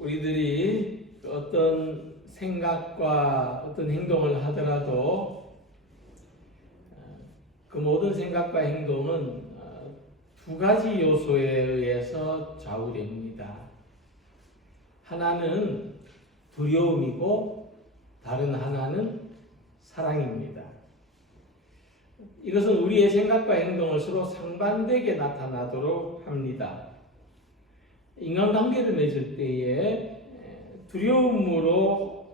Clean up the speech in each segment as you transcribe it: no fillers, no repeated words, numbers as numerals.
우리들이 어떤 생각과 어떤 행동을 하더라도 그 모든 생각과 행동은 두 가지 요소에 의해서 좌우됩니다. 하나는 두려움이고 다른 하나는 사랑입니다. 이것은 우리의 생각과 행동을 서로 상반되게 나타나도록 합니다. 인간관계를 맺을 때에 두려움으로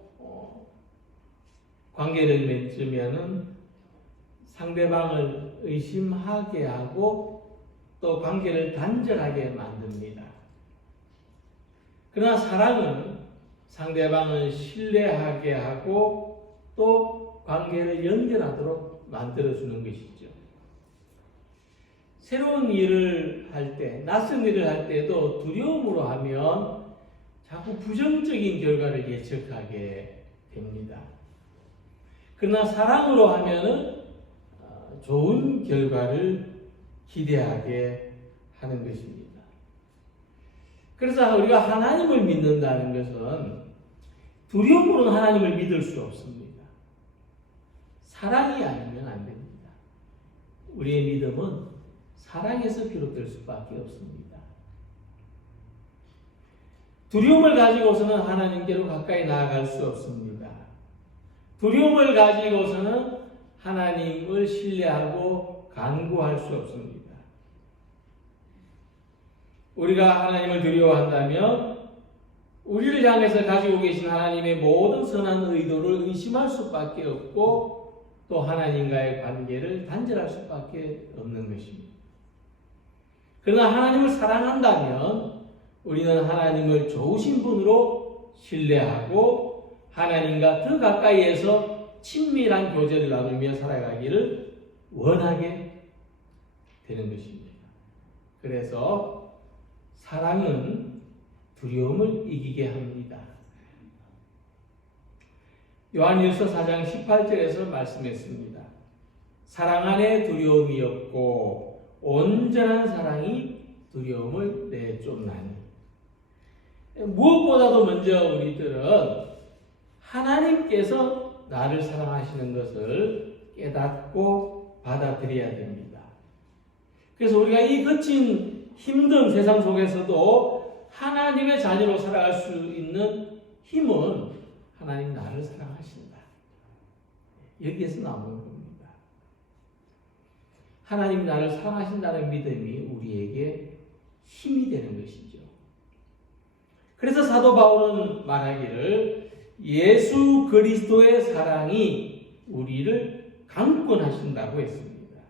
관계를 맺으면은 상대방을 의심하게 하고 또 관계를 단절하게 만듭니다. 그러나 사랑은 상대방을 신뢰하게 하고 또 관계를 연결하도록 만들어주는 것이죠. 새로운 일을 할 때, 낯선 일을 할 때도 두려움으로 하면 자꾸 부정적인 결과를 예측하게 됩니다. 그러나 사랑으로 하면은 좋은 결과를 기대하게 하는 것입니다. 그래서 우리가 하나님을 믿는다는 것은 두려움으로는 하나님을 믿을 수 없습니다. 사랑이 아니면 안 됩니다. 우리의 믿음은 사랑에서 비롯될 수밖에 없습니다. 두려움을 가지고서는 하나님께로 가까이 나아갈 수 없습니다. 두려움을 가지고서는 하나님을 신뢰하고 간구할 수 없습니다. 우리가 하나님을 두려워한다면 우리를 향해서 가지고 계신 하나님의 모든 선한 의도를 의심할 수밖에 없고 또 하나님과의 관계를 단절할 수밖에 없는 것입니다. 그러나 하나님을 사랑한다면 우리는 하나님을 좋으신 분으로 신뢰하고 하나님과 더 가까이에서 친밀한 교제를 나누며 살아가기를 원하게 되는 것입니다. 그래서 사랑은 두려움을 이기게 합니다. 요한일서 4장 18절에서 말씀했습니다. 사랑 안에 두려움이 없고 온전한 사랑이 두려움을 내쫓나니. 무엇보다도 먼저 우리들은 하나님께서 나를 사랑하시는 것을 깨닫고 받아들여야 됩니다. 그래서 우리가 이 거친 힘든 세상 속에서도 하나님의 자녀로 살아갈 수 있는 힘은 하나님 나를 사랑하신다. 여기에서 나오는 겁니다. 하나님 나를 사랑하신다는 믿음이 우리에게 힘이 되는 것이죠. 그래서 사도 바울은 말하기를 예수 그리스도의 사랑이 우리를 강권하신다고 했습니다.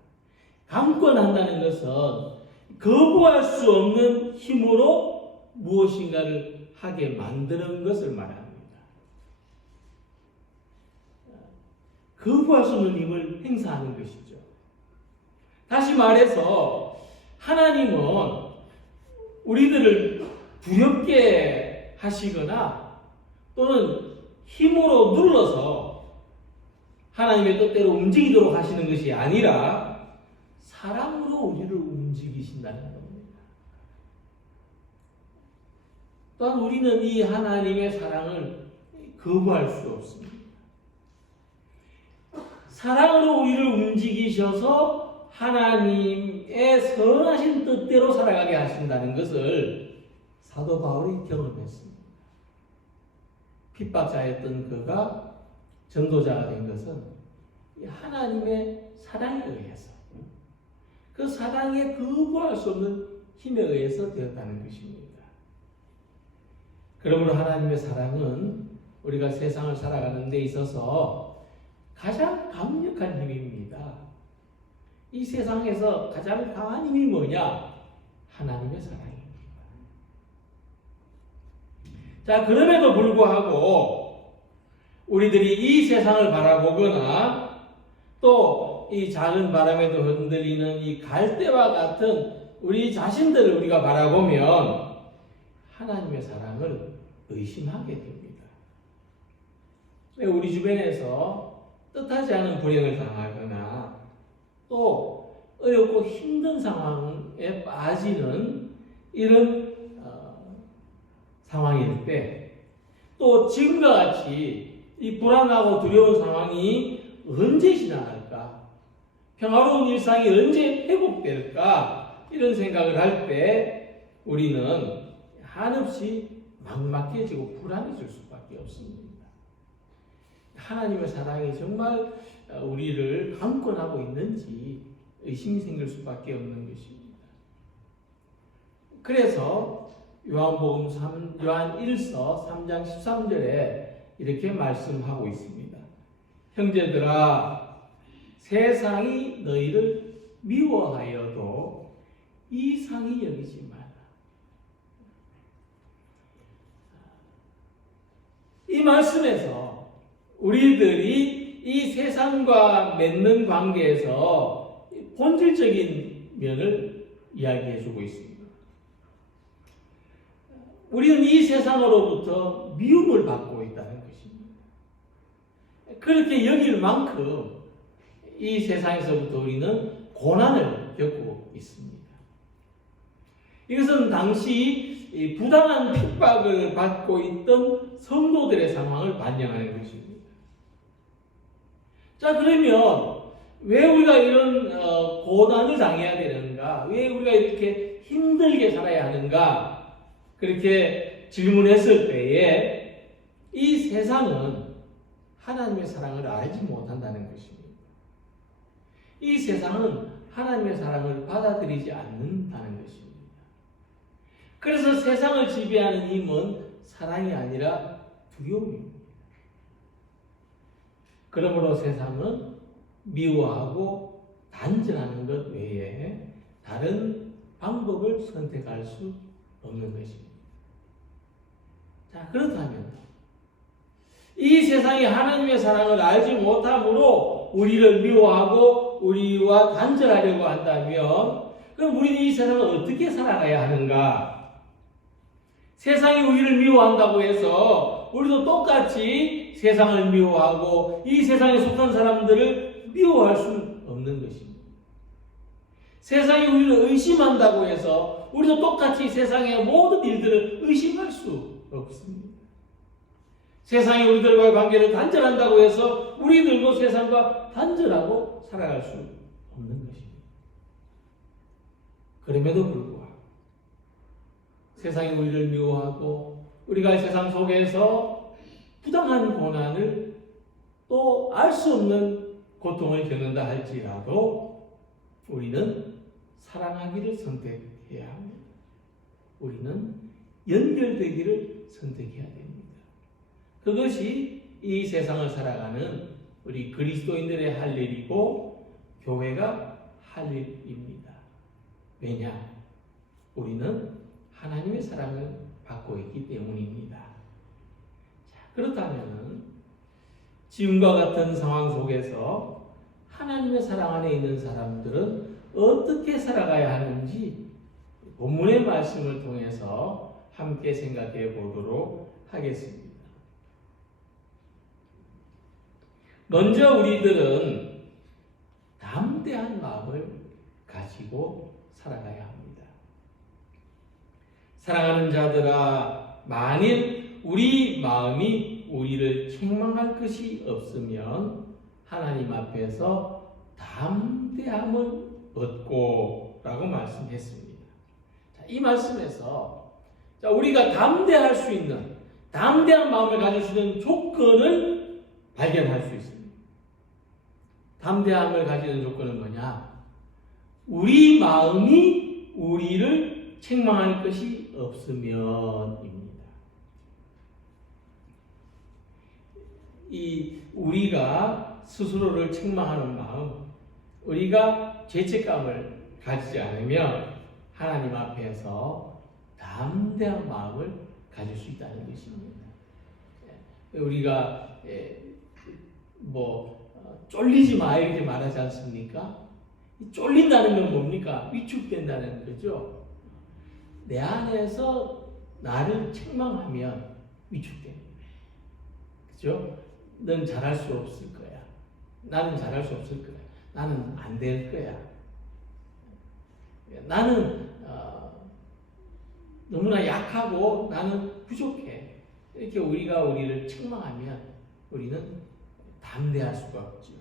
강권한다는 것은 거부할 수 없는 힘으로 무엇인가를 하게 만드는 것을 말합니다. 거부할 수 없는 힘을 행사하는 것이죠. 다시 말해서 하나님은 우리들을 두렵게 하시거나 또는 힘으로 눌러서 하나님의 뜻대로 움직이도록 하시는 것이 아니라 사랑으로 우리를 움직이신다는 겁니다. 또한 우리는 이 하나님의 사랑을 거부할 수 없습니다. 사랑으로 우리를 움직이셔서 하나님의 선하신 뜻대로 살아가게 하신다는 것을 사도 바울이 경험했습니다. 핍박자였던 그가 전도자가 된 것은 하나님의 사랑에 의해서 그 사랑에 거부할 수 없는 힘에 의해서 되었다는 것입니다. 그러므로 하나님의 사랑은 우리가 세상을 살아가는 데 있어서 가장 강력한 힘입니다. 이 세상에서 가장 강한 힘이 뭐냐? 하나님의 사랑입니다. 자, 그럼에도 불구하고 우리들이 이 세상을 바라보거나 또 이 작은 바람에도 흔들리는 이 갈대와 같은 우리 자신들을 우리가 바라보면 하나님의 사랑을 의심하게 됩니다. 우리 주변에서 뜻하지 않은 불행을 당하거나 또 어렵고 힘든 상황에 빠지는 이런 상황일 때, 또 지금과 같이 이 불안하고 두려운 상황이 언제 지나갈까? 평화로운 일상이 언제 회복될까? 이런 생각을 할 때 우리는 한없이 막막해지고 불안해질 수밖에 없습니다. 하나님의 사랑이 정말 우리를 강권하고 있는지 의심이 생길 수밖에 없는 것입니다. 그래서 요한 1서 3장 13절에 이렇게 말씀하고 있습니다. 형제들아, 세상이 너희를 미워하여도 이상히 여기지 마라. 이 말씀에서 우리들이 이 세상과 맺는 관계에서 본질적인 면을 이야기해 주고 있습니다. 우리는 이 세상으로부터 미움을 받고 있다는 것입니다. 그렇게 여길 만큼 이 세상에서부터 우리는 고난을 겪고 있습니다. 이것은 당시 부당한 핍박을 받고 있던 성도들의 상황을 반영하는 것입니다. 자, 그러면 왜 우리가 이런 고난을 당해야 되는가? 왜 우리가 이렇게 힘들게 살아야 하는가? 그렇게 질문했을 때에 이 세상은 하나님의 사랑을 알지 못한다는 것입니다. 이 세상은 하나님의 사랑을 받아들이지 않는다는 것입니다. 그래서 세상을 지배하는 힘은 사랑이 아니라 두려움입니다. 그러므로 세상은 미워하고 단절하는 것 외에 다른 방법을 선택할 수 없는 것입니다. 자, 그렇다면 이 세상이 하나님의 사랑을 알지 못함으로 우리를 미워하고 우리와 단절하려고 한다면 그럼 우리는 이 세상을 어떻게 살아가야 하는가? 세상이 우리를 미워한다고 해서 우리도 똑같이 세상을 미워하고 이 세상에 속한 사람들을 미워할 수는 없는 것입니다. 세상이 우리를 의심한다고 해서 우리도 똑같이 세상의 모든 일들을 의심할 수 없습니다. 세상이 우리들과의 관계를 단절한다고 해서 우리들도 세상과 단절하고 살아갈 수 없는 것입니다. 그럼에도 불구하고 세상이 우리를 미워하고 우리가 세상 속에서 부당한 고난을 또 알 수 없는 고통을 겪는다 할지라도 우리는 사랑하기를 선택해야 합니다. 우리는 연결되기를 선택해야 됩니다. 그것이 이 세상을 살아가는 우리 그리스도인들의 할 일이고 교회가 할 일입니다. 왜냐? 우리는 하나님의 사랑을 받고 있기 때문입니다. 자, 그렇다면 지금과 같은 상황 속에서 하나님의 사랑 안에 있는 사람들은 어떻게 살아가야 하는지 본문의 말씀을 통해서 함께 생각해 보도록 하겠습니다. 먼저 우리들은 담대한 마음을 가지고 살아가야 합니다. 사랑하는 자들아, 만일 우리 마음이 우리를 책망할 것이 없으면 하나님 앞에서 담대함을 얻고 라고 말씀했습니다. 자, 이 말씀에서 우리가 담대할 수 있는 담대한 마음을 가질 수 있는 조건을 발견할 수 있습니다. 담대함을 가지는 조건은 뭐냐? 우리 마음이 우리를 책망할 것이 없으면입니다. 이 우리가 스스로를 책망하는 마음, 우리가 죄책감을 가지지 않으면 하나님 앞에서 담대한 마음을 가질 수 있다는 것입니다. 우리가 쫄리지 마 이렇게 말하지 않습니까? 쫄린다는 건 뭡니까? 위축된다는 거죠. 내 안에서 나를 책망하면 위축됩니다. 그죠? 넌 잘할 수 없을 거야. 나는 잘할 수 없을 거야. 나는 안 될 거야. 나는 너무나 약하고 나는 부족해. 이렇게 우리가 우리를 책망하면 우리는 담대할 수가 없죠.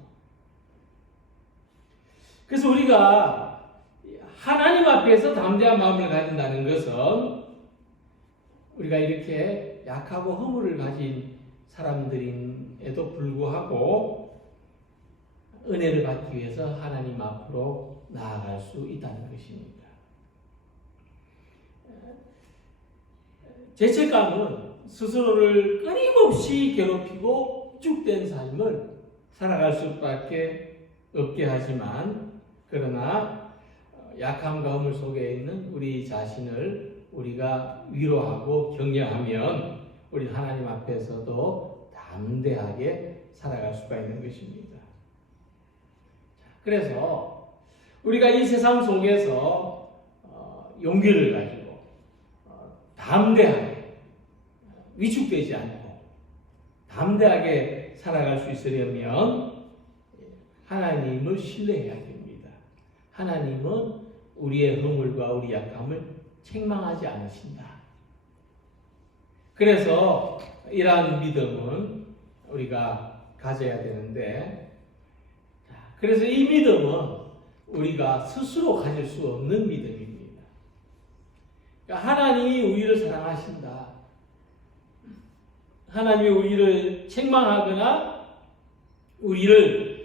그래서 우리가 하나님 앞에서 담대한 마음을 가진다는 것은 우리가 이렇게 약하고 허물을 가진 사람들임에도 불구하고 은혜를 받기 위해서 하나님 앞으로 나아갈 수 있다는 것입니다. 죄책감은 스스로를 끊임없이 괴롭히고 쭉된 삶을 살아갈 수밖에 없게 하지만, 그러나 약함과 허물 속에 있는 우리 자신을 우리가 위로하고 격려하면 우리 하나님 앞에서도 담대하게 살아갈 수가 있는 것입니다. 그래서 우리가 이 세상 속에서 용기를 가지고 담대하게, 위축되지 않고 담대하게 살아갈 수 있으려면 하나님을 신뢰해야 됩니다. 하나님은 우리의 허물과 우리 약함을 책망하지 않으신다. 그래서 이러한 믿음은 우리가 가져야 되는데, 그래서 이 믿음은 우리가 스스로 가질 수 없는 믿음입니다. 그러니까 하나님이 우리를 사랑하신다, 하나님이 우리를 책망하거나 우리를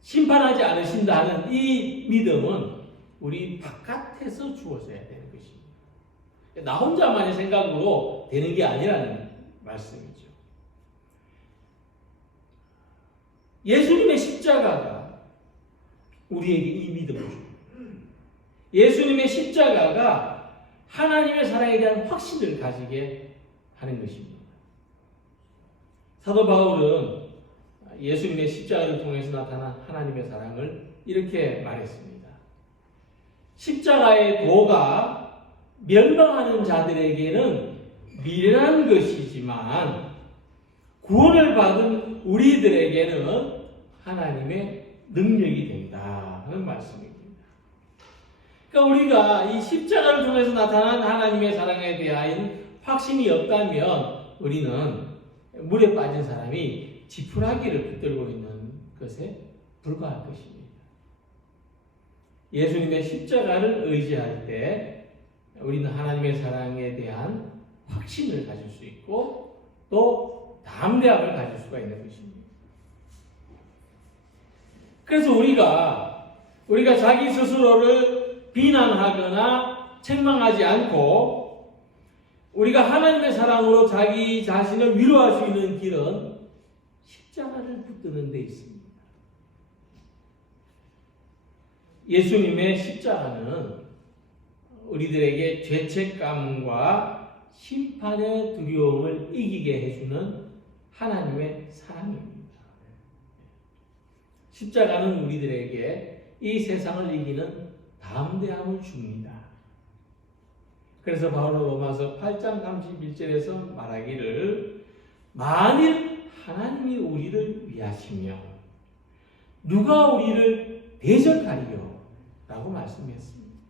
심판하지 않으신다는 이 믿음은 우리 바깥에서 주어져야 되는 것입니다. 나 혼자만의 생각으로 되는 게 아니라는 말씀이죠. 예수님의 십자가가 우리에게 이 믿음을 줍니다. 예수님의 십자가가 하나님의 사랑에 대한 확신을 가지게 하는 것입니다. 사도 바울은 예수님의 십자가를 통해서 나타난 하나님의 사랑을 이렇게 말했습니다. 십자가의 도가 멸망하는 자들에게는 미련한 것이지만 구원을 받은 우리들에게는 하나님의 능력이 된다 하는 말씀입니다. 그러니까 우리가 이 십자가를 통해서 나타난 하나님의 사랑에 대한 확신이 없다면 우리는 물에 빠진 사람이 지푸라기를 붙들고 있는 것에 불과할 것입니다. 예수님의 십자가를 의지할 때 우리는 하나님의 사랑에 대한 확신을 가질 수 있고 또 담대함을 가질 수가 있는 것입니다. 그래서 우리가 자기 스스로를 비난하거나 책망하지 않고 우리가 하나님의 사랑으로 자기 자신을 위로할 수 있는 길은 십자가를 붙드는 데 있습니다. 예수님의 십자가는 우리들에게 죄책감과 심판의 두려움을 이기게 해주는 하나님의 사랑입니다. 십자가는 우리들에게 이 세상을 이기는 담대함을 줍니다. 그래서 바울은 로마서 8장 31절에서 말하기를 만일 하나님이 우리를 위하시며 누가 우리를 대적하리요? 라고 말씀했습니다.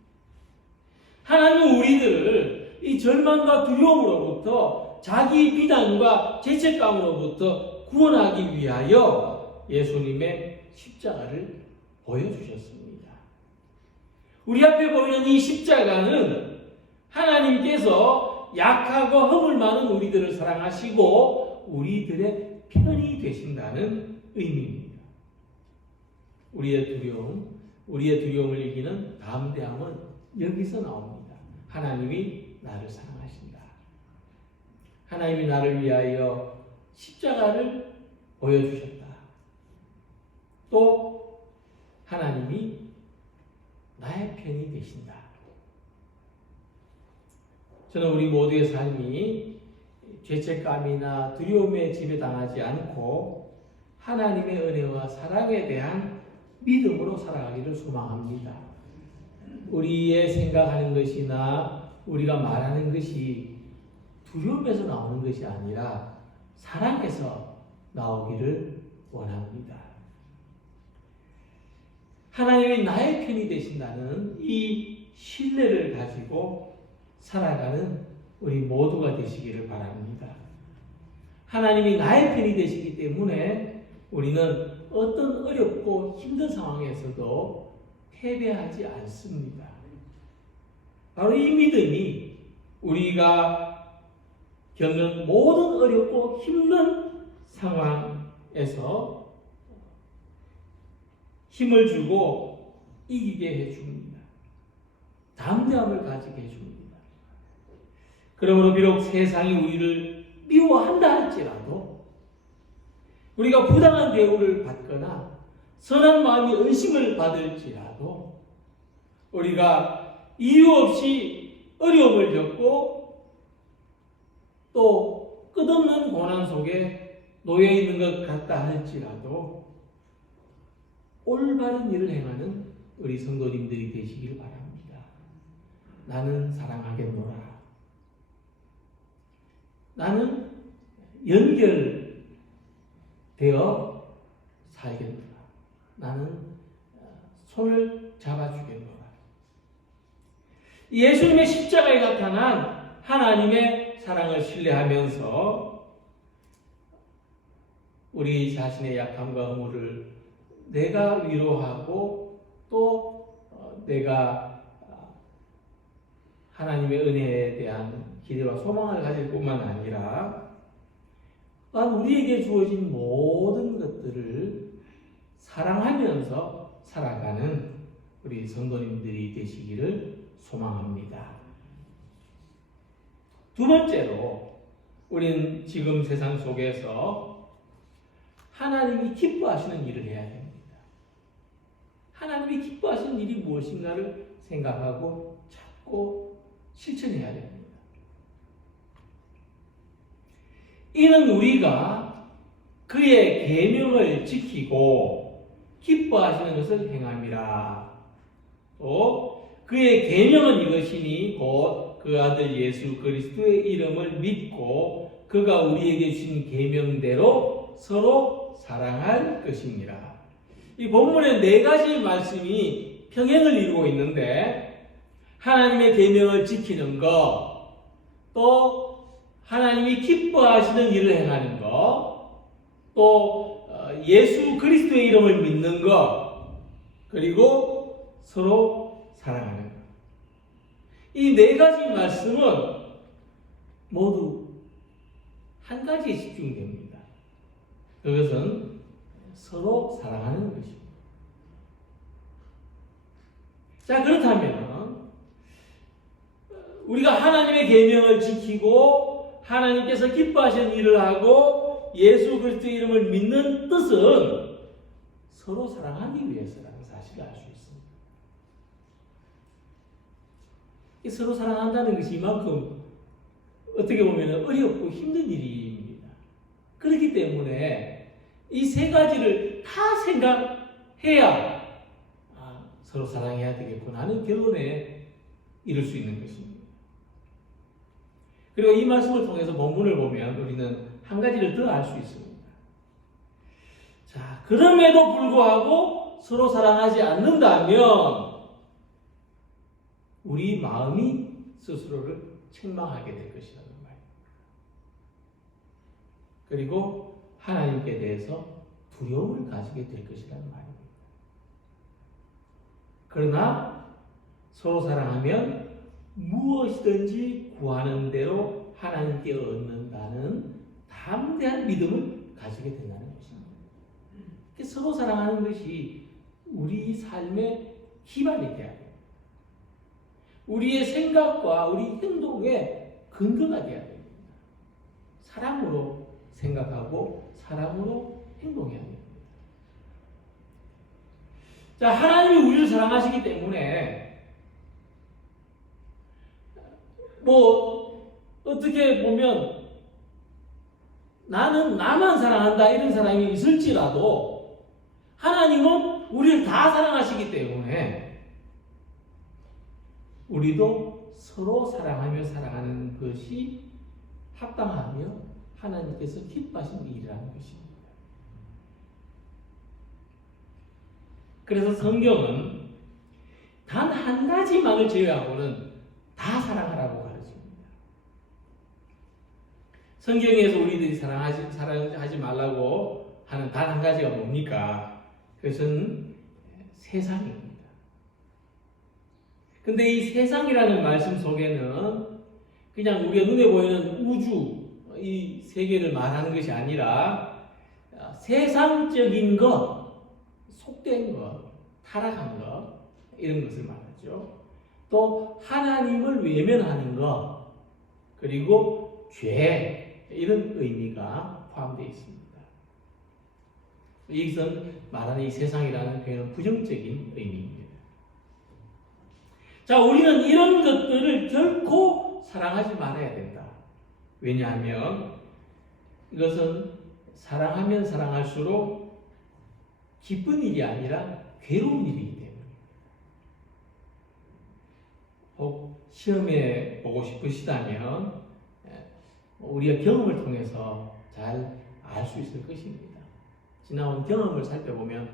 하나님은 우리들을 이 절망과 두려움으로부터 자기 비난과 죄책감으로부터 구원하기 위하여 예수님의 십자가를 보여주셨습니다. 우리 앞에 보이는 이 십자가는 하나님께서 약하고 허물 많은 우리들을 사랑하시고 우리들의 편이 되신다는 의미입니다. 우리의 두려움을 이기는 담대함은 여기서 나옵니다. 하나님이 나를 사랑하신다. 하나님이 나를 위하여 십자가를 보여주셨다. 또 하나님이 나의 편이 되신다. 저는 우리 모두의 삶이 죄책감이나 두려움에 지배당하지 않고 하나님의 은혜와 사랑에 대한 믿음으로 살아가기를 소망합니다. 우리의 생각하는 것이나 우리가 말하는 것이 두려움에서 나오는 것이 아니라 사랑에서 나오기를 원합니다. 하나님이 나의 편이 되신다는 이 신뢰를 가지고 살아가는 우리 모두가 되시기를 바랍니다. 하나님이 나의 편이 되시기 때문에 우리는 어떤 어렵고 힘든 상황에서도 패배하지 않습니다. 바로 이 믿음이 우리가 겪는 모든 어렵고 힘든 상황에서 힘을 주고 이기게 해줍니다. 담대함을 가지게 해줍니다. 그러므로 비록 세상이 우리를 미워한다 할지라도 우리가 부당한 대우를 받거나 선한 마음이 의심을 받을지라도 우리가 이유 없이 어려움을 겪고 또 끝없는 고난 속에 놓여 있는 것 같다 할지라도 올바른 일을 행하는 우리 성도님들이 되시길 바랍니다. 나는 사랑하겠노라. 나는 연결되어 살겠노라. 나는 손을 잡아주겠노라. 예수님의 십자가에 나타난 하나님의 사랑을 신뢰하면서 우리 자신의 약함과 허물을 내가 위로하고 또 내가 하나님의 은혜에 대한 기대와 소망을 가질 뿐만 아니라 우리에게 주어진 모든 것들을 사랑하면서 살아가는 우리 성도님들이 되시기를 소망합니다. 두 번째로 우리는 지금 세상 속에서 하나님이 기뻐하시는 일을 해야 됩니다. 하나님이 기뻐하시는 일이 무엇인가를 생각하고 찾고 실천해야 됩니다. 이는 우리가 그의 계명을 지키고 기뻐하시는 것을 행함이라. 또 그의 계명은 이것이니 곧 그 아들 예수 그리스도의 이름을 믿고 그가 우리에게 주신 계명대로 서로 사랑할 것입니다. 이 본문에 네 가지 말씀이 평행을 이루고 있는데 하나님의 계명을 지키는 것, 또 하나님이 기뻐하시는 일을 행하는 것, 또 예수 그리스도의 이름을 믿는 것, 그리고 서로 사랑하는 것. 이 네 가지 말씀은 모두 한 가지에 집중됩니다. 그것은 서로 사랑하는 것입니다. 자, 그렇다면 우리가 하나님의 계명을 지키고 하나님께서 기뻐하시는 일을 하고 예수 그리스도의 이름을 믿는 뜻은 서로 사랑하기 위해서라는 사실을 알 수 있습니다. 서로 사랑한다는 것이 이만큼 어떻게 보면 어렵고 힘든 일입니다. 그렇기 때문에 이 세 가지를 다 생각해야 서로 사랑해야 되겠구나 하는 결론에 이를 수 있는 것입니다. 그리고 이 말씀을 통해서 본문을 보면 우리는 한 가지를 더 알 수 있습니다. 자, 그럼에도 불구하고 서로 사랑하지 않는다면 우리 마음이 스스로를 책망하게 될 것이라는 말입니다. 그리고 하나님께 대해서 두려움을 가지게 될 것이라는 말입니다. 그러나 서로 사랑하면 무엇이든지 구하는 대로 하나님께 얻는다는 담대한 믿음을 가지게 된다는 것입니다. 서로 사랑하는 것이 우리 삶의 기반이 되어야 됩니다. 우리의 생각과 우리 행동의 근거가 되어야 됩니다. 사랑으로 생각하고 사랑으로 행동해야 됩니다. 자, 하나님이 우리를 사랑하시기 때문에 어떻게 보면 나는 나만 사랑한다 이런 사람이 있을지라도 하나님은 우리를 다 사랑하시기 때문에 우리도 서로 사랑하며 살아가는 것이 합당하며 하나님께서 기뻐하시는 일이라는 것입니다. 그래서 성경은 단 한 가지만을 제외하고는 다 사랑하라고 가르칩니다. 성경에서 우리들이 사랑하지 말라고 하는 단 한 가지가 뭡니까? 그것은 세상입니다. 근데 이 세상이라는 말씀 속에는 그냥 우리가 눈에 보이는 우주, 이 세계를 말하는 것이 아니라 세상적인 것, 속된 것, 타락한 것, 이런 것을 말하죠. 또 하나님을 외면하는 것, 그리고 죄, 이런 의미가 포함되어 있습니다. 여기서 말하는 이 세상이라는 표현은 부정적인 의미입니다. 자, 우리는 이런 것들을 결코 사랑하지 말아야 된다. 왜냐하면 이것은 사랑하면 사랑할수록 기쁜 일이 아니라 괴로운 일이기 때문에. 혹 시험에 보고 싶으시다면 우리가 경험을 통해서 잘 알 수 있을 것입니다. 지나온 경험을 살펴보면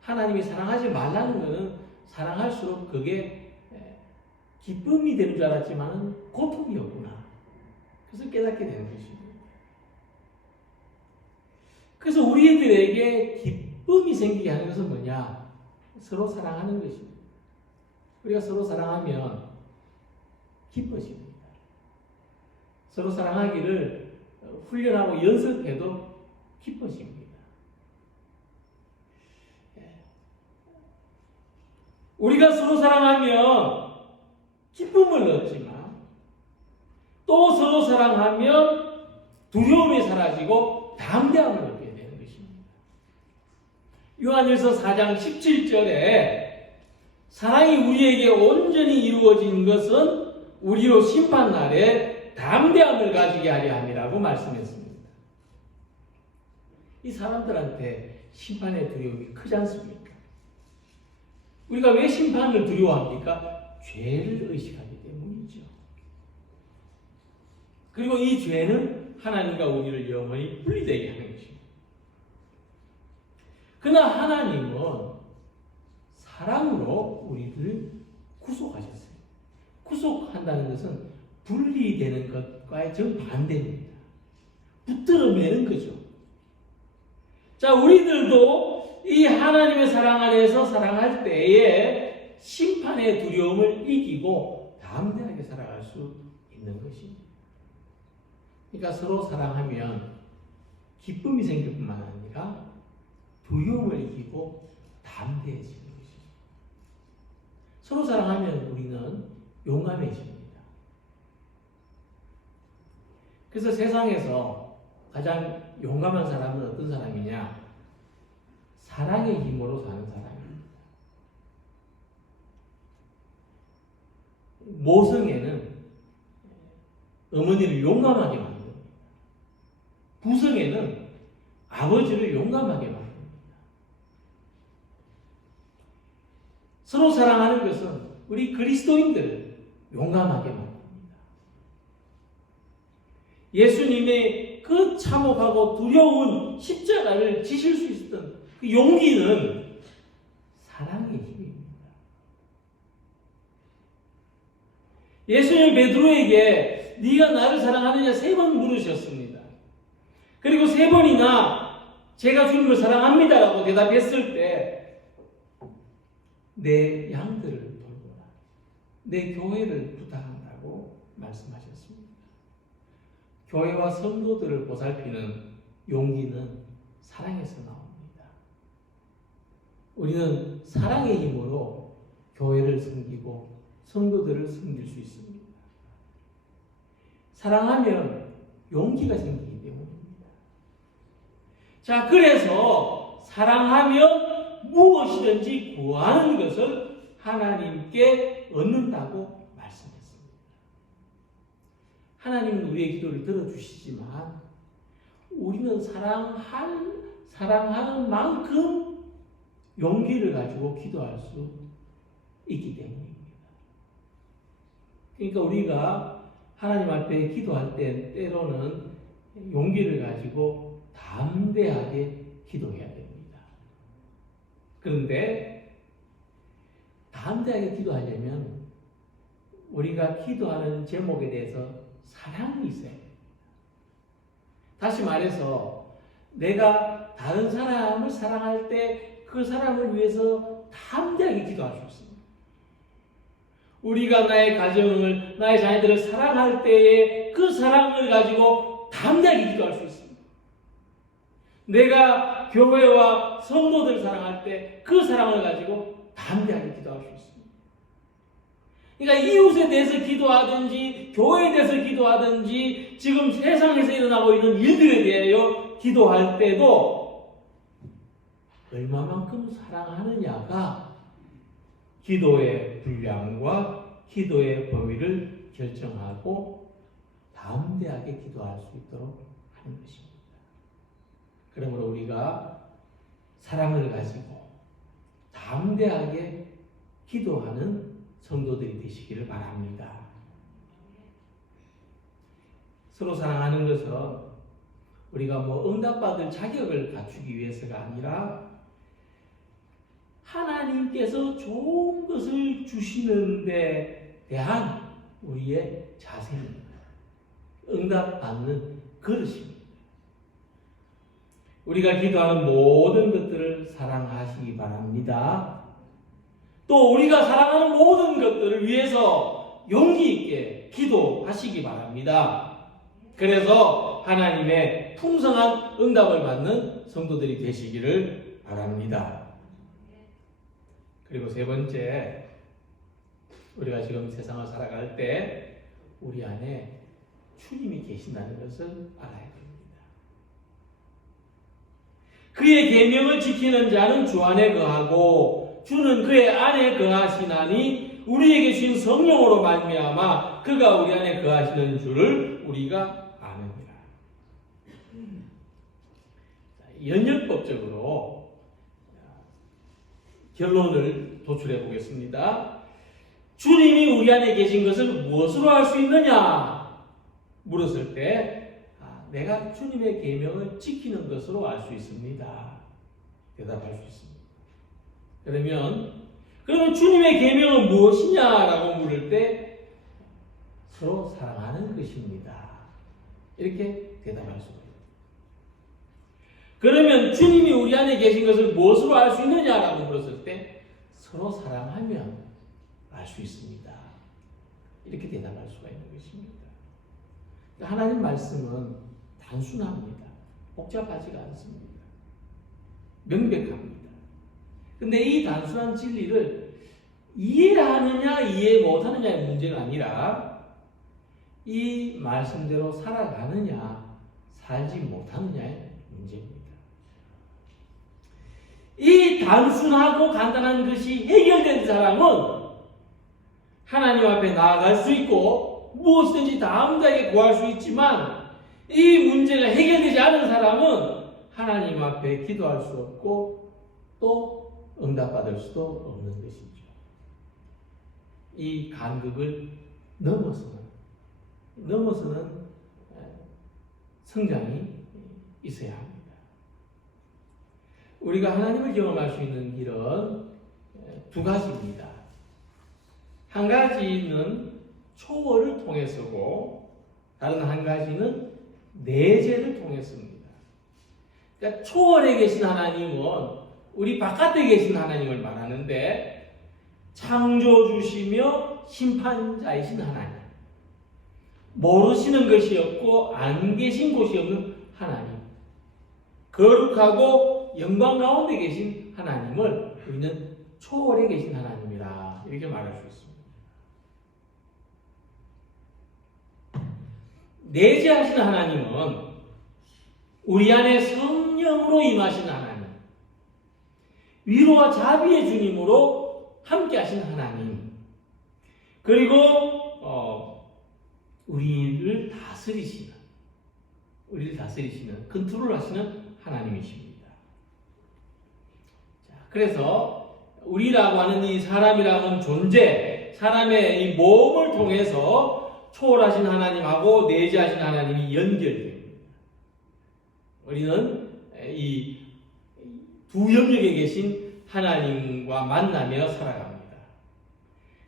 하나님이 사랑하지 말라는 것은 사랑할수록 그게 기쁨이 되는 줄 알았지만 고통이었구나. 그래서 깨닫게 되는 것입니다. 그래서 우리들에게 기쁨이 생기게 하는 것은 뭐냐? 서로 사랑하는 것입니다. 우리가 서로 사랑하면 기뻐집니다. 서로 사랑하기를 훈련하고 연습해도 기뻐집니다. 우리가 서로 사랑하면 기쁨을 얻지만 또 서로 사랑하면 두려움이 사라지고 담대함을 얻게 되는 것입니다. 요한일서 4장 17절에 사랑이 우리에게 온전히 이루어진 것은 우리로 심판날에 담대함을 가지게 하려 함이라고 말씀했습니다. 이 사람들한테 심판의 두려움이 크지 않습니까? 우리가 왜 심판을 두려워합니까? 죄를 의식하기 때문이죠. 그리고 이 죄는 하나님과 우리를 영원히 분리되게 하는 것입니다. 그러나 하나님은 사랑으로 우리를 구속하셨어요. 구속한다는 것은 분리되는 것과의 정반대입니다. 붙들어매는 거죠. 자, 우리들도 이 하나님의 사랑 안에서 사랑할 때에 심판의 두려움을 이기고 담대하게 살아갈 수 있는 것입니다. 그러니까 서로 사랑하면 기쁨이 생길 뿐만 아니라 두려움을 이기고 담대해지는 것입니다. 서로 사랑하면 우리는 용감해집니다. 그래서 세상에서 가장 용감한 사람은 어떤 사람이냐? 사랑의 힘으로 사는 사람입니다. 모성애는 어머니를 용감하게 만듭니다. 부성애는 아버지를 용감하게 만듭니다. 서로 사랑하는 것은 우리 그리스도인들을 용감하게 만듭니다. 예수님의 그 참혹하고 두려운 십자가를 지실 수 있었던 그 용기는 사랑의 힘입니다. 예수님 베드로에게 네가 나를 사랑하느냐 3번 물으셨습니다. 그리고 3번이나 제가 주님을 사랑합니다라고 대답했을 때 내 양들을 돌보라, 내 교회를 부탁한다고 말씀하셨습니다. 교회와 성도들을 보살피는 용기는 사랑에서 나옵니다. 우리는 사랑의 힘으로 교회를 섬기고 성도들을 섬길 수 있습니다. 사랑하면 용기가 생기기 때문입니다. 자, 그래서 사랑하면 무엇이든지 구하는 것을 하나님께 얻는다고 말씀했습니다. 하나님은 우리의 기도를 들어주시지만 우리는 사랑하는 만큼 용기를 가지고 기도할 수 있기 때문입니다. 그러니까 우리가 하나님 앞에 기도할 때 때로는 용기를 가지고 담대하게 기도해야 됩니다. 그런데 담대하게 기도하려면 우리가 기도하는 제목에 대해서 사랑이 있어야 돼요. 다시 말해서 내가 다른 사람을 사랑할 때 그 사람을 위해서 담대하게 기도할 수 있습니다. 우리가 나의 가정을, 나의 자녀들을 사랑할 때에 그 사랑을 가지고 담대하게 기도할 수 있습니다. 내가 교회와 성도들을 사랑할 때 그 사랑을 가지고 담대하게 기도할 수 있습니다. 그러니까 이웃에 대해서 기도하든지 교회에 대해서 기도하든지 지금 세상에서 일어나고 있는 일들에 대하여 기도할 때도 얼마만큼 사랑하느냐가 기도의 분량과 기도의 범위를 결정하고 담대하게 기도할 수 있도록 하는 것입니다. 그러므로 우리가 사랑을 가지고 담대하게 기도하는 성도들이 되시기를 바랍니다. 서로 사랑하는 것은 우리가 응답받을 자격을 갖추기 위해서가 아니라 하나님께서 좋은 것을 주시는 데 대한 우리의 자세입니다. 응답받는 그릇입니다. 우리가 기도하는 모든 것들을 사랑하시기 바랍니다. 또 우리가 사랑하는 모든 것들을 위해서 용기 있게 기도하시기 바랍니다. 그래서 하나님의 풍성한 응답을 받는 성도들이 되시기를 바랍니다. 그리고 세 번째, 우리가 지금 세상을 살아갈 때 우리 안에 주님이 계신다는 것을 알아야 됩니다. 그의 계명을 지키는 자는 주 안에 거하고 주는 그의 안에 거하시나니 우리에게 주신 성령으로 말미암아 그가 우리 안에 거하시는 줄을 우리가 아느니라. 연역법적으로 결론을 도출해 보겠습니다. 주님이 우리 안에 계신 것을 무엇으로 알 수 있느냐 물었을 때 내가 주님의 계명을 지키는 것으로 알 수 있습니다. 대답할 수 있습니다. 그러면 주님의 계명은 무엇이냐라고 물을 때 서로 사랑하는 것입니다. 이렇게 대답할 수가 있습니다. 그러면 주님이 우리 안에 계신 것을 무엇으로 알 수 있느냐라고 물었을 때 서로 사랑하면 알 수 있습니다. 이렇게 대답할 수가 있는 것입니다. 하나님 말씀은 단순합니다. 복잡하지가 않습니다. 명백합니다. 근데 이 단순한 진리를 이해하느냐 이해 못하느냐의 문제가 아니라 이 말씀대로 살아가느냐 살지 못하느냐의 문제입니다. 이 단순하고 간단한 것이 해결된 사람은 하나님 앞에 나아갈 수 있고 무엇이든지 담대하게 구할 수 있지만 이 문제가 해결되지 않은 사람은 하나님 앞에 기도할 수 없고 또 응답받을 수도 없는 것이죠. 이 간극을 넘어서는 성장이 있어야 합니다. 우리가 하나님을 경험할 수 있는 길은 두 가지입니다. 한 가지는 초월을 통해서고 다른 한 가지는 내재를 통해서입니다. 그러니까 초월에 계신 하나님은 우리 바깥에 계신 하나님을 말하는데 창조주시며 심판자이신 하나님, 모르시는 것이 없고 안 계신 곳이 없는 하나님, 거룩하고 영광 가운데 계신 하나님을 우리는 초월에 계신 하나님이라 이렇게 말할 수 있습니다. 내재하신 하나님은 우리 안에 성령으로 임하신 하나님, 위로와 자비의 주님으로 함께 하신 하나님, 그리고 우리를 다스리시는 컨트롤 하시는 하나님이십니다. 자, 그래서 우리라고 하는 이 사람이라는 존재, 사람의 이 몸을 통해서 초월하신 하나님하고 내재하신 하나님이 연결됩니다. 우리는 이 두 영역에 계신 하나님과 만나며 살아갑니다.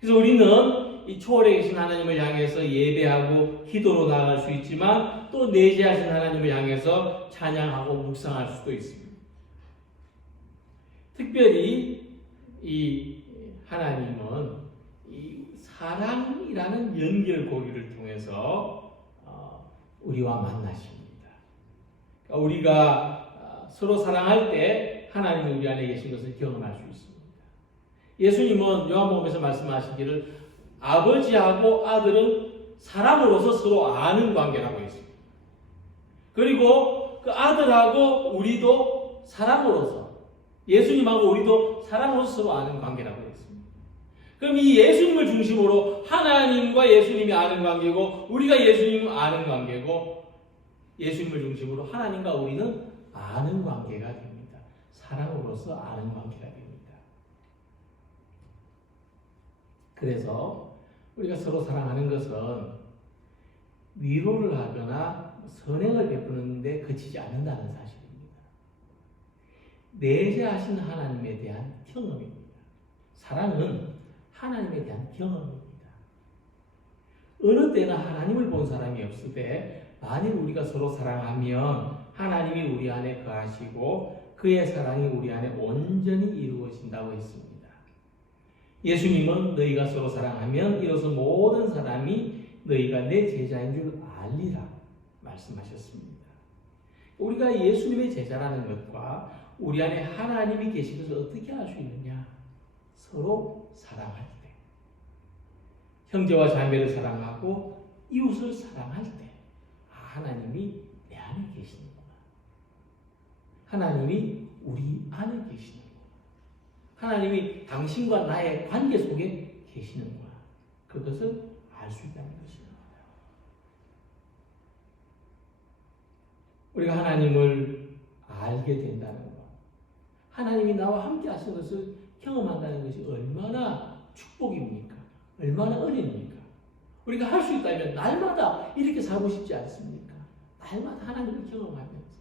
그래서 우리는 이 초월에 계신 하나님을 향해서 예배하고 기도로 나아갈 수 있지만 또 내재하신 하나님을 향해서 찬양하고 묵상할 수도 있습니다. 특별히 이 하나님은 이 사랑이라는 연결고리를 통해서 우리와 만나십니다. 그러니까 우리가 서로 사랑할 때 하나님이 우리 안에 계신 것을 경험할 수 있습니다. 예수님은 요한복음에서 말씀하시기를 아버지하고 아들은 사랑으로서 서로 아는 관계라고 했습니다. 그리고 그 아들하고 우리도 사랑으로서, 예수님하고 우리도 사랑으로서 서로 아는 관계라고 했습니다. 그럼 이 예수님을 중심으로 하나님과 예수님이 아는 관계고 우리가 예수님을 아는 관계고 예수님을 중심으로 하나님과 우리는 아는 관계가 됩니다. 사랑으로서 아는 관계가 됩니다. 그래서 우리가 서로 사랑하는 것은 위로를 하거나 선행을 베푸는 데 그치지 않는다는 사실입니다. 내재하신 하나님에 대한 경험입니다. 사랑은 하나님에 대한 경험입니다. 어느 때나 하나님을 본 사람이 없을 때 만일 우리가 서로 사랑하면 하나님이 우리 안에 거하시고 그의 사랑이 우리 안에 온전히 이루어진다고 했습니다. 예수님은 너희가 서로 사랑하면 이로써 모든 사람이 너희가 내 제자인 줄 알리라 말씀하셨습니다. 우리가 예수님의 제자라는 것과 우리 안에 하나님이 계신 것을 어떻게 알 수 있느냐? 서로 사랑할 때, 형제와 자매를 사랑하고 이웃을 사랑할 때 하나님이 내 안에 계시는구나. 하나님이 우리 안에 계시는구나. 하나님이 당신과 나의 관계 속에 계시는구나. 그것을 알 수 있다는 것입니다. 우리가 하나님을 알게 된다는 것, 하나님이 나와 함께 하신 것을 경험한다는 것이 얼마나 축복입니까? 얼마나 은혜입니까? 우리가 할 수 있다면 날마다 이렇게 살고 싶지 않습니까? 날마다 하나님을 경험하면서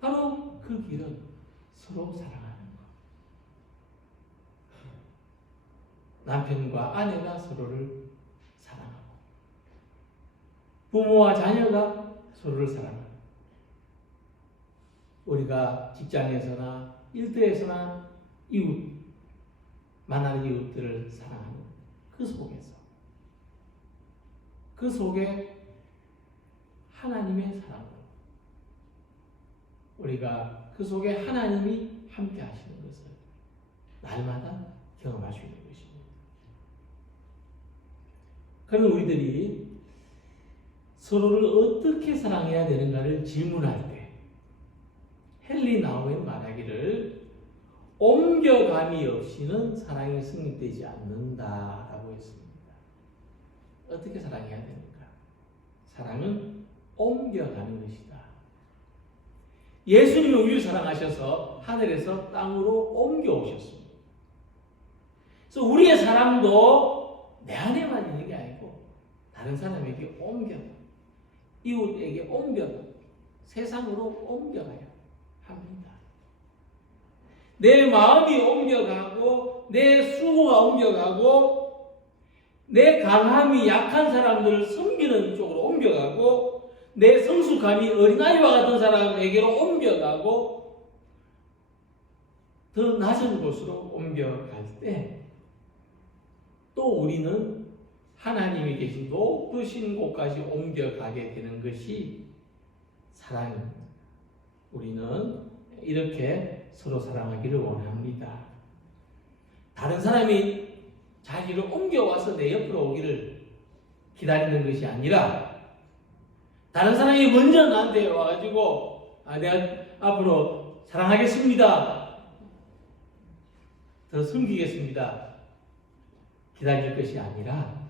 바로 그 길은 서로 사랑하는 것. 남편과 아내가 서로를 사랑하고 부모와 자녀가 서로를 사랑하고 우리가 직장에서나 일터에서나 이웃, 만나는 이웃들을 사랑하는 그 속에 하나님의 사랑으로 우리가 그 속에 하나님이 함께 하시는 것을 날마다 경험할 수 있는 것입니다. 그런 우리들이 서로를 어떻게 사랑해야 되는가를 질문할 때 헨리 나우엔 말하기를 옮겨감이 없이는 사랑이 성립되지 않는다라고 했습니다. 어떻게 사랑해야 되는가? 사랑은 옮겨가는 것이다. 예수님이 우리를 사랑하셔서 하늘에서 땅으로 옮겨오셨습니다. 그래서 우리의 사랑도 내 안에만 있는 게 아니고 다른 사람에게 옮겨가, 이웃에게 옮겨가, 세상으로 옮겨가야 합니다. 내 마음이 옮겨가고 내 수고가 옮겨가고 내 강함이 약한 사람들을 섬기는 쪽으로 옮겨가고 내 성숙함이 어린아이와 같은 사람에게로 옮겨가고 더 낮은 곳으로 옮겨갈 때 또 우리는 하나님이 계신 높으신 곳까지 옮겨가게 되는 것이 사랑입니다. 우리는 이렇게 서로 사랑하기를 원합니다. 다른 사람이 자기를 옮겨와서 내 옆으로 오기를 기다리는 것이 아니라 다른 사람이 먼저 나한테 와가지고 내가 앞으로 사랑하겠습니다. 더 섬기겠습니다. 기다릴 것이 아니라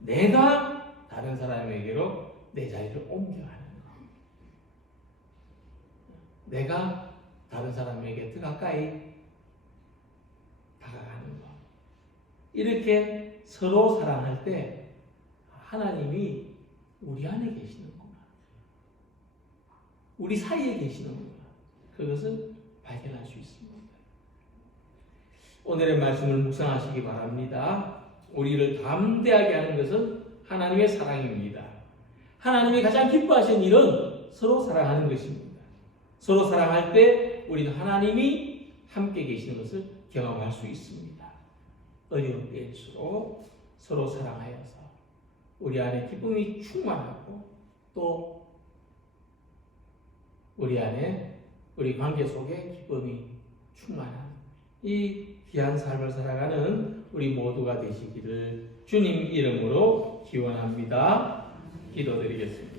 내가 다른 사람에게로 내 자리를 옮겨가는 것. 내가 다른 사람에게 더 가까이 다가가는 것. 이렇게 서로 사랑할 때 하나님이 우리 안에 계시는구나. 우리 사이에 계시는구나. 그것을 발견할 수 있습니다. 오늘의 말씀을 묵상하시기 바랍니다. 우리를 담대하게 하는 것은 하나님의 사랑입니다. 하나님이 가장 기뻐하시는 일은 서로 사랑하는 것입니다. 서로 사랑할 때 우리는 하나님이 함께 계시는 것을 경험할 수 있습니다. 어려운 때일수록 서로 사랑하여서 우리 안에 기쁨이 충만하고 또 우리 안에 우리 관계 속에 기쁨이 충만한 이 귀한 삶을 살아가는 우리 모두가 되시기를 주님 이름으로 기원합니다. 기도드리겠습니다.